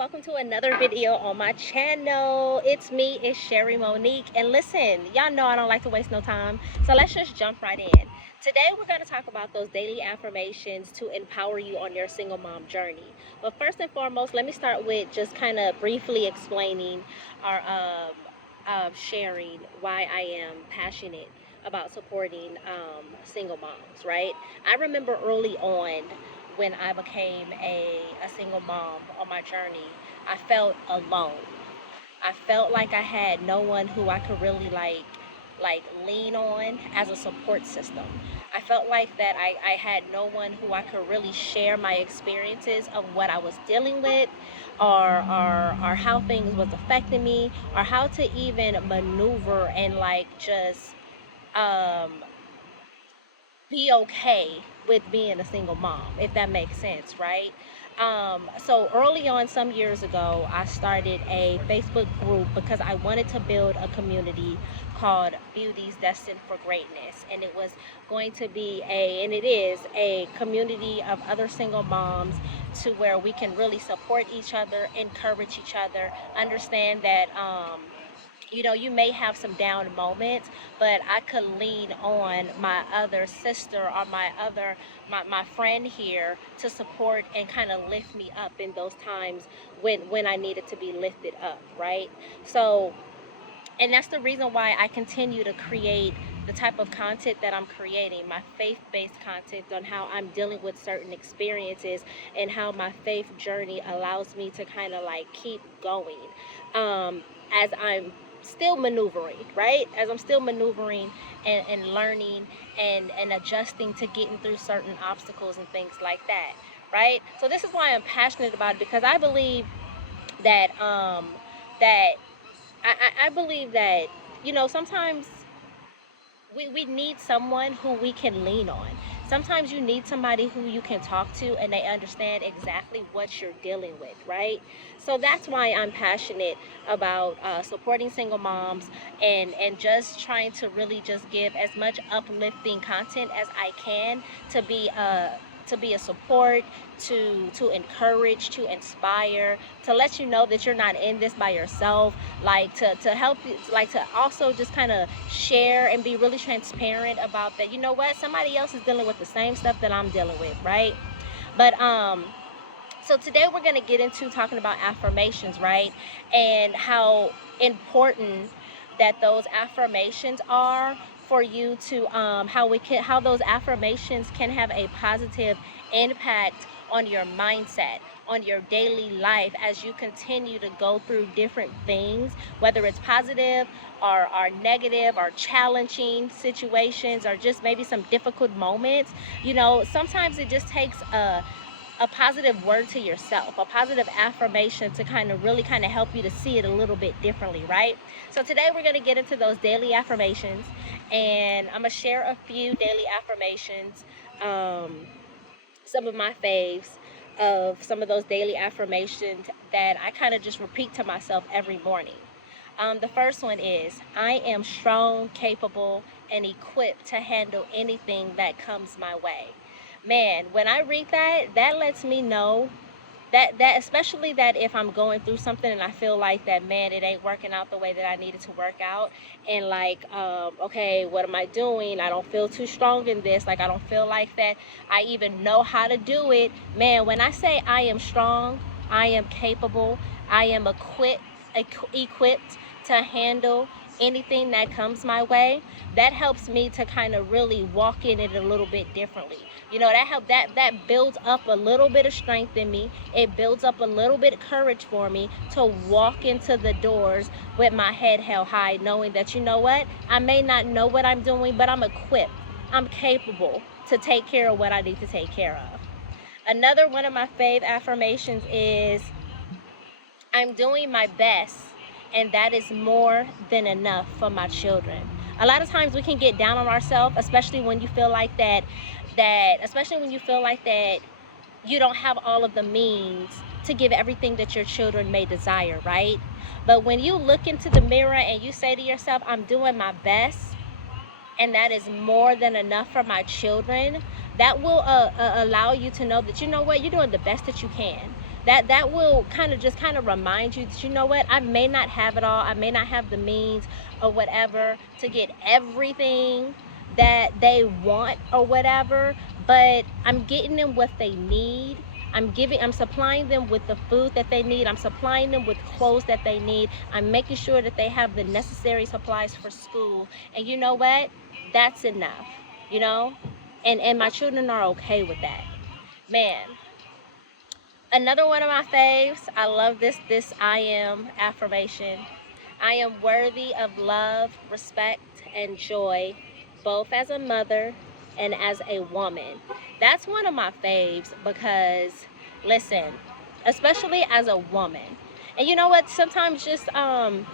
welcome to another video on my channel. It's Sherry Monique, and listen, y'all know I don't like to waste no time, so let's just jump right in. Today we're going to talk about those daily affirmations to empower you on your single mom journey. But first and foremost, let me start with just kind of briefly explaining or sharing why I am passionate about supporting single moms, right? I remember early on when I became a single mom on my journey, I felt alone. I felt like I had no one who I could really like lean on as a support system. I felt like that I had no one who I could really share my experiences of what I was dealing with or how things was affecting me or how to even maneuver and like just um be okay with being a single mom, if that makes sense, right? So early on, some years ago, I started a Facebook group because I wanted to build a community called Beauties Destined for Greatness. And it was going to be and it is a community of other single moms to where we can really support each other, encourage each other, understand that you may have some down moments, but I could lean on my other sister or my friend here to support and kind of lift me up in those times when I needed to be lifted up, right? So, and that's the reason why I continue to create the type of content that I'm creating, my faith-based content on how I'm dealing with certain experiences and how my faith journey allows me to kind of like keep going as I'm still maneuvering, right? As I'm still maneuvering and learning and adjusting to getting through certain obstacles and things like that, right? So this is why I'm passionate about it, because I believe that that I believe that sometimes we need someone who we can lean on. Sometimes you need somebody who you can talk to and they understand exactly what you're dealing with, right? So that's why I'm passionate about supporting single moms and just trying to really just give as much uplifting content as I can to be a support, to encourage, to inspire, to let you know that you're not in this by yourself, like to help you, like to also just kind of share and be really transparent about that. You know what? Somebody else is dealing with the same stuff that I'm dealing with, right? But so today we're going to get into talking about affirmations, right? And how important that those affirmations are for you to how those affirmations can have a positive impact on your mindset, on your daily life as you continue to go through different things, whether it's positive or negative or challenging situations or just maybe some difficult moments. Sometimes it just takes a positive word to yourself, a positive affirmation to kind of really kind of help you to see it a little bit differently, right? So today we're going to get into those daily affirmations, and I'm going to share a few daily affirmations, some of my faves of some of those daily affirmations that I kind of just repeat to myself every morning. The first one is, I am strong, capable, and equipped to handle anything that comes my way. Man, when I read that, that lets me know that especially that if I'm going through something and I feel like that, man, it ain't working out the way that I needed to work out, and like okay, what am I doing? I don't feel too strong in this, like I don't feel like that I even know how to do it. Man, when I say I am strong, I am capable, I am equipped to handle anything that comes my way, that helps me to kind of really walk in it a little bit differently. That builds up a little bit of strength in me. It builds up a little bit of courage for me to walk into the doors with my head held high, knowing that, you know what, I may not know what I'm doing, but I'm equipped, I'm capable to take care of what I need to take care of. Another one of my fave affirmations is, I'm doing my best, and that is more than enough for my children. A lot of times we can get down on ourselves, especially when you feel like that you don't have all of the means to give everything that your children may desire, right? But when you look into the mirror and you say to yourself, I'm doing my best, and that is more than enough for my children, that will allow you to know that, you know what, you're doing the best that you can. That will kind of remind you that, you know what, I may not have it all, I may not have the means or whatever to get everything that they want or whatever, but I'm getting them what they need. I'm supplying them with the food that they need. I'm supplying them with clothes that they need. I'm making sure that they have the necessary supplies for school. And you know what? That's enough, you know? And my children are okay with that. Man, another one of my faves, I love this I am affirmation. I am worthy of love, respect, and joy, both as a mother and as a woman. That's one of my faves because, listen, especially as a woman, and you know what? Sometimes just in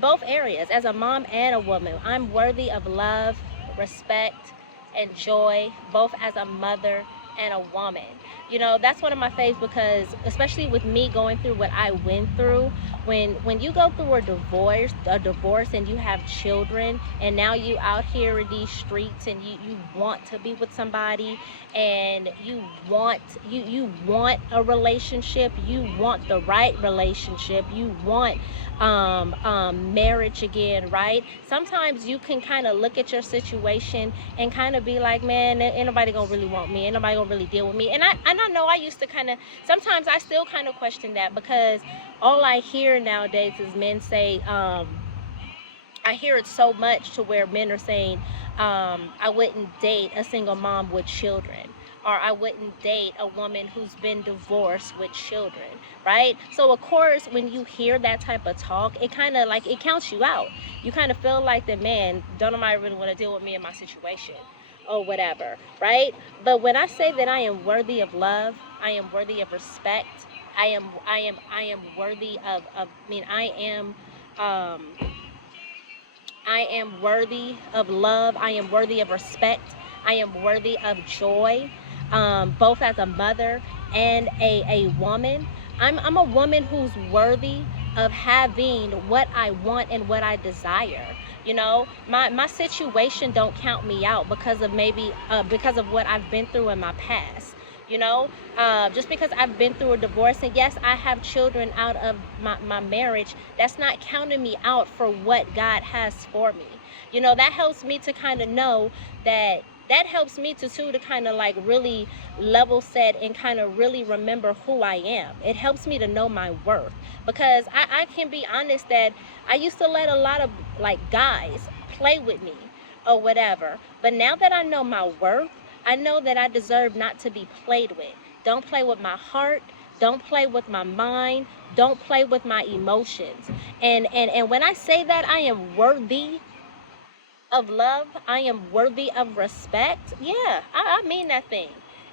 both areas, as a mom and a woman, I'm worthy of love, respect, and joy, both as a mother and a woman. You know, that's one of my faves because, especially with me going through what I went through, when you go through a divorce and you have children, and now you out here in these streets, and you want to be with somebody, and you want a relationship, you want the right relationship, you want marriage again, right? Sometimes you can kind of look at your situation and kind of be like, man, ain't nobody gonna really want me, ain't nobody gonna really deal with me. And I know I used to kind of, sometimes I still kind of question that, because all I hear nowadays is men say, I hear it so much to where men are saying, I wouldn't date a single mom with children, or I wouldn't date a woman who's been divorced with children, right? So of course, when you hear that type of talk, it kind of like, it counts you out. You kind of feel like that, man, don't nobody really want to deal with me in my situation or whatever, right? But when I say that I am worthy of love, I am worthy of respect, I am worthy um I am worthy of love. I am worthy of respect. I am worthy of joy, both as a mother and a woman. I'm a woman who's worthy of having what I want and what I desire. You know, my situation don't count me out because of because of what I've been through in my past. You know, just because I've been through a divorce, and yes, I have children out of my marriage, that's not counting me out for what God has for me. You know, that helps me to kind of know that helps me to kind of like really level set and kind of really remember who I am. It helps me to know my worth, because I can be honest that I used to let a lot of like guys play with me or whatever. But now that I know my worth, I know that I deserve not to be played with. Don't play with my heart. Don't play with my mind. Don't play with my emotions. And when I say that I am worthy of love, I am worthy of respect, yeah, I mean that thing.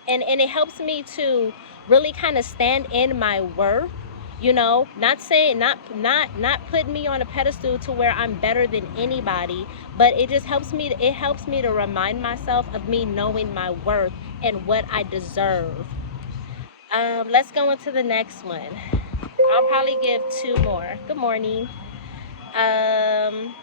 And it helps me to really kind of stand in my worth, you know, not saying, not putting me on a pedestal to where I'm better than anybody, but it just helps me to remind myself of me knowing my worth and what I deserve. Let's go into the next one. I'll probably give two more. Good morning. um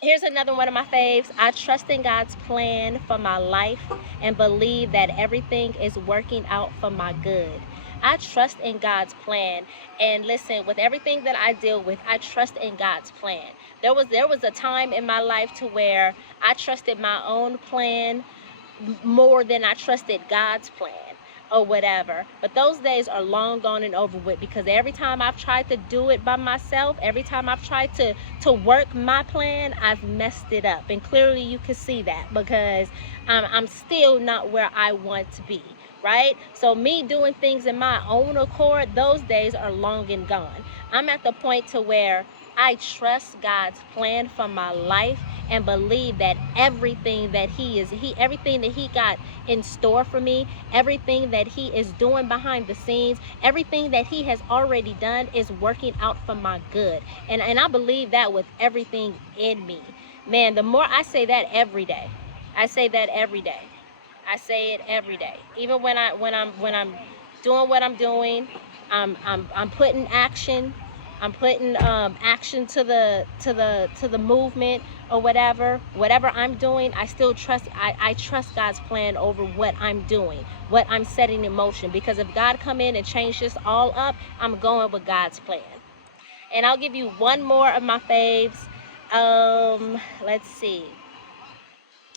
Here's another one of my faves. I trust in God's plan for my life and believe that everything is working out for my good. I trust in God's plan. And listen, with everything that I deal with, I trust in God's plan. There was a time in my life to where I trusted my own plan more than I trusted God's plan or whatever. But those days are long gone and over with, because every time I've tried to do it by myself, every time I've tried to work my plan, I've messed it up. And clearly you can see that, because I'm still not where I want to be, right? So me doing things in my own accord, those days are long and gone. I'm at the point to where I trust God's plan for my life and believe that everything that everything that He got in store for me, everything that He is doing behind the scenes, everything that He has already done is working out for my good. And I believe that with everything in me. Man, the more I say that every day, I say that every day. I say it every day. Even when I'm doing what I'm doing, I'm putting action I'm putting action to the movement or whatever I'm doing. I still trust. I trust God's plan over what I'm doing, what I'm setting in motion. Because if God come in and change this all up, I'm going with God's plan. And I'll give you one more of my faves. Let's see.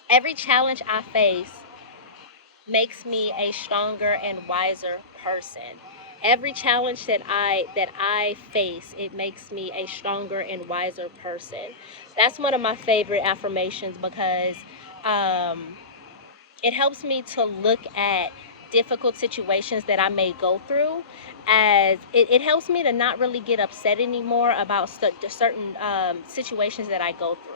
Every challenge I face makes me a stronger and wiser person. Every challenge that I face, it makes me a stronger and wiser person. That's one of my favorite affirmations because it helps me to look at difficult situations that I may go through, as it helps me to not really get upset anymore about certain situations that I go through.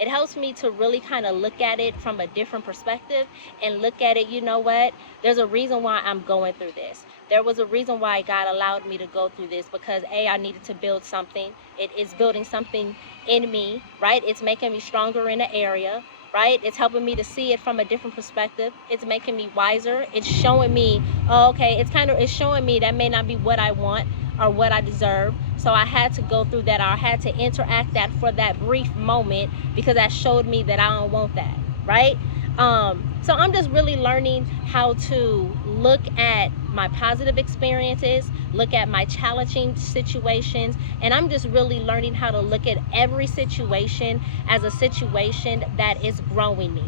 It helps me to really kind of look at it from a different perspective and look at it, you know what? There's a reason why I'm going through this. There was a reason why God allowed me to go through this, because I needed to build something. It is building something in me, right? It's making me stronger in an area, right? It's helping me to see it from a different perspective. It's making me wiser. It's showing me, oh, okay, it's showing me that may not be what I want or what I deserve. So I had to go through that, or I had to interact that for that brief moment, because that showed me that I don't want that, right? So I'm just really learning how to look at my positive experiences, look at my challenging situations, and I'm just really learning how to look at every situation as a situation that is growing me.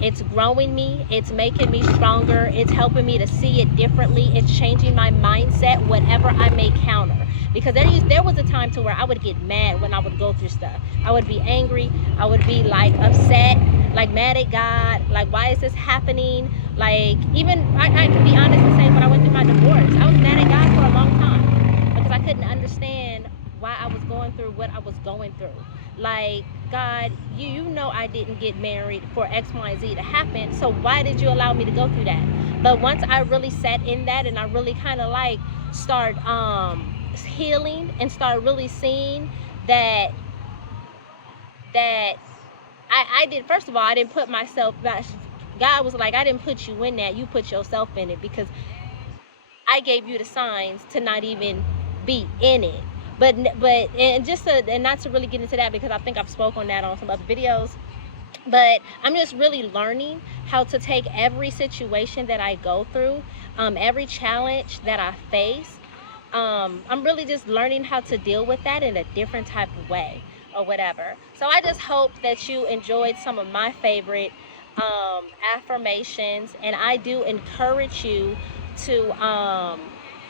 It's growing me, it's making me stronger, it's helping me to see it differently, it's changing my mindset, whatever I may counter. Because there was a time to where I would get mad when I would go through stuff. I would be angry, I would be like upset, like mad at God, like why is this happening? Like even I can be honest and say, when I went through my divorce, I was mad at God for a long time because I couldn't understand why I was going through what I was going through. Like, God, you know I didn't get married for X, Y, Z to happen, so why did you allow me to go through that? But once I really sat in that and I really kind of like start healing and start really seeing that I did, first of all, I didn't put myself, God was like, I didn't put you in that, you put yourself in it, because I gave you the signs to not even be in it. But and not to really get into that, because I think I've spoken on that on some other videos. But I'm just really learning how to take every situation that I go through, every challenge that I face. I'm really just learning how to deal with that in a different type of way or whatever. So I just hope that you enjoyed some of my favorite affirmations, and I do encourage you to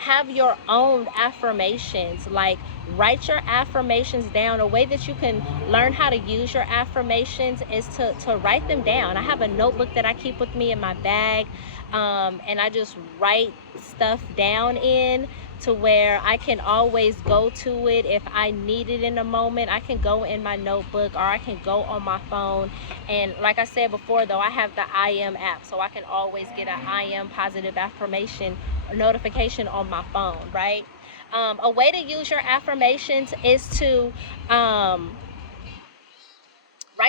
have your own affirmations. Like, write your affirmations down. A way that you can learn how to use your affirmations is to write them down. I have a notebook that I keep with me in my bag, and I just write stuff down in, to where I can always go to it if I need it in a moment. I can go in my notebook, or I can go on my phone. And like I said before, though, I have the I Am app, so I can always get an I Am positive affirmation notification on my phone, right? A way to use your affirmations is to write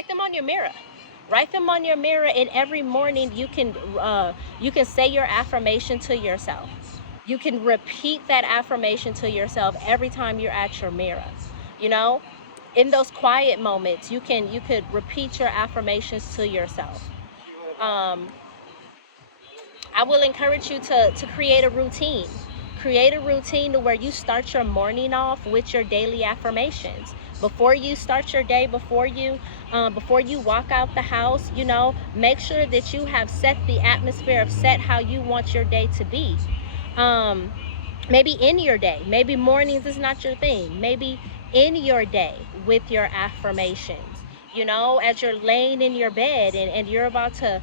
them on your mirror. Write them on your mirror, and every morning you can say your affirmation to yourself. You can repeat that affirmation to yourself every time you're at your mirror. You know, in those quiet moments, you could repeat your affirmations to yourself. I will encourage you to create a routine. Create a routine to where you start your morning off with your daily affirmations. Before you start your day, before you walk out the house, you know, make sure that you have set the atmosphere, of set how you want your day to be. Maybe in your day, maybe mornings is not your thing. Maybe in your day with your affirmations. You know, as you're laying in your bed and you're about to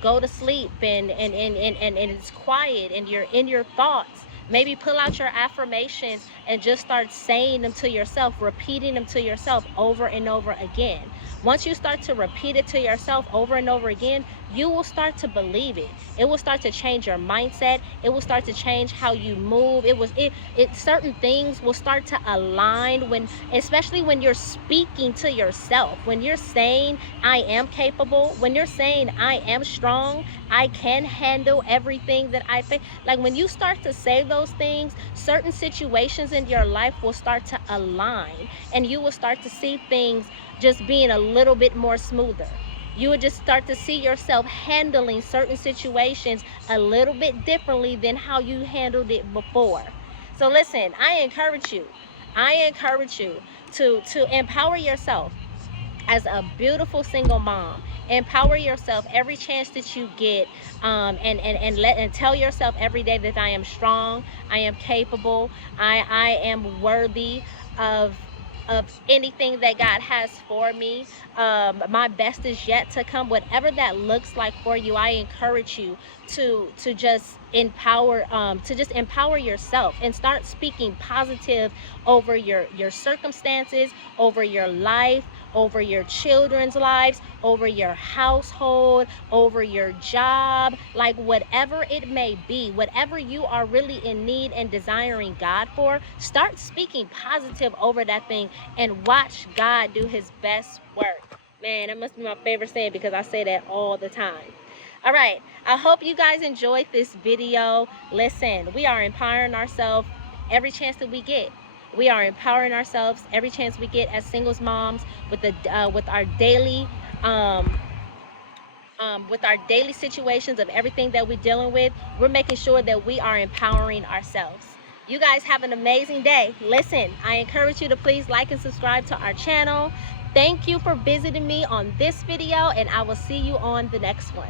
go to sleep, and it's quiet and you're in your thoughts, maybe pull out your affirmations and just start saying them to yourself, repeating them to yourself over and over again. Once you start to repeat it to yourself over and over again, you will start to believe it. It will start to change your mindset. It will start to change how you move. Certain things will start to align when, especially when you're speaking to yourself, when you're saying I am capable, when you're saying I am strong, I can handle everything that I face. Like when you start to say those things, certain situations in your life will start to align, and you will start to see things just being a little bit more smoother. You would just start to see yourself handling certain situations a little bit differently than how you handled it before. So listen, I encourage you to empower yourself as a beautiful single mom. Empower yourself every chance that you get, and tell yourself every day that I am strong, I am capable, I am worthy of anything that God has for me. My best is yet to come. Whatever that looks like for you, I encourage you to just empower yourself and start speaking positive over your circumstances, over your life, over your children's lives, over your household, over your job, like whatever it may be, whatever you are really in need and desiring God for, start speaking positive over that thing and watch God do his best work. Man, that must be my favorite saying because I say that all the time. All right, I hope you guys enjoyed this video. Listen, we are empowering ourselves every chance that we get. We are empowering ourselves every chance we get as singles moms with our daily situations of everything that we're dealing with. We're making sure that we are empowering ourselves. You guys have an amazing day. Listen, I encourage you to please like and subscribe to our channel. Thank you for visiting me on this video, and I will see you on the next one.